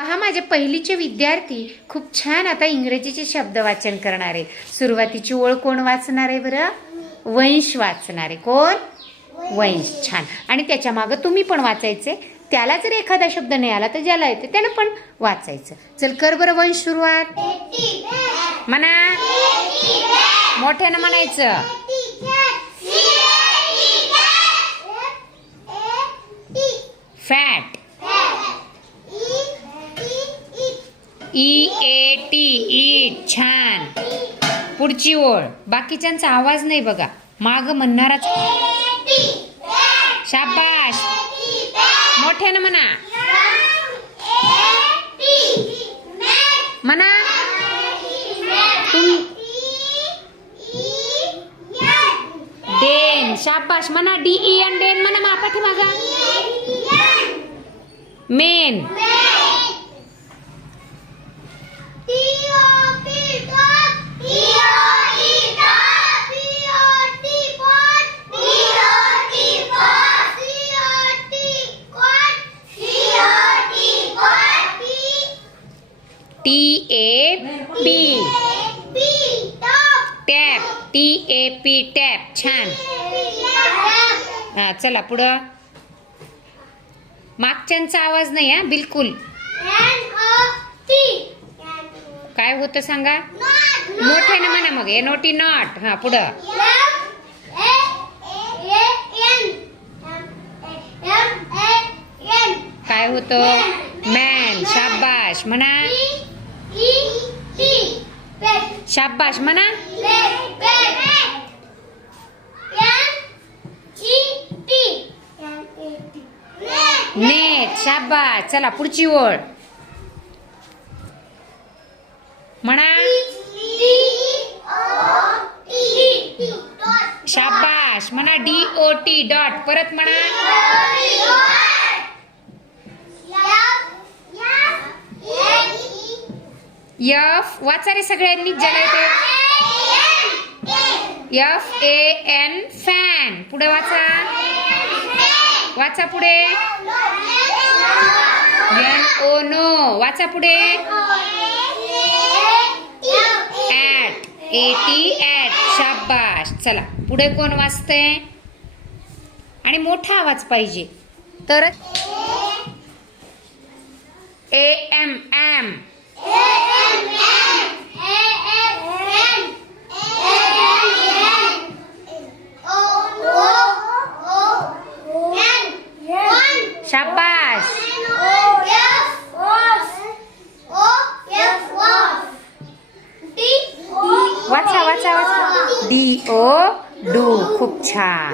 पहा माझे पहिलीचे विद्यार्थी खूप छान आता इंग्रजीचे शब्द वाचन करणार. आहे सुरुवातीची ओळ कोण वाचणार आहे बरं? वंश वाचणार. आहे कोण? वंश. छान. आणि त्याच्या मागं तुम्ही पण वाचायचे. त्याला जर एखादा शब्द नाही आला तर ज्याला येते त्यानं पण वाचायचं. चल कर बरं वंश सुरुवात. म्हणा. मोठ्यानं म्हणायचं. Fat E A T eat छान. पुढची ओळ. बाकीच्यांचा आवाज नाही बघा. माग म्हणणाराच शाबाश मोठ्यानं म्हणा. म्हणा. तुम डेन शाबाश म्हणा. डी ई एन डेन म्हणा मा पाठीमागा men. T A P tap T A P tap छान. हा चला पुढं. मागच्यांचा आवाज नाही हा बिलकुल. काय होतं सांगा? मोठे ना म्हणा मग ए नोटी नॉट हा पुढं. काय होतं? मॅन शाबाश म्हणा. शाबाश म्हणा नेट शाबाश चला पुढची ओळ. म्हणा शाबाश म्हणा डी ओ टी डॉट परत म्हणा एफ वाचा रे सगळ्यांनी ज्याला येते एफ ए एन फॅन पुढे वाचा. वाचा पुढे. एन ओ नो वाचा पुढे. ऍट ए टी ऍट शाबाश चला पुढे कोण वाचते आणि मोठा आवाज पाहिजे. तर A M M शाबाश वाचा वाचा वाचा डी ओ डू खूप छान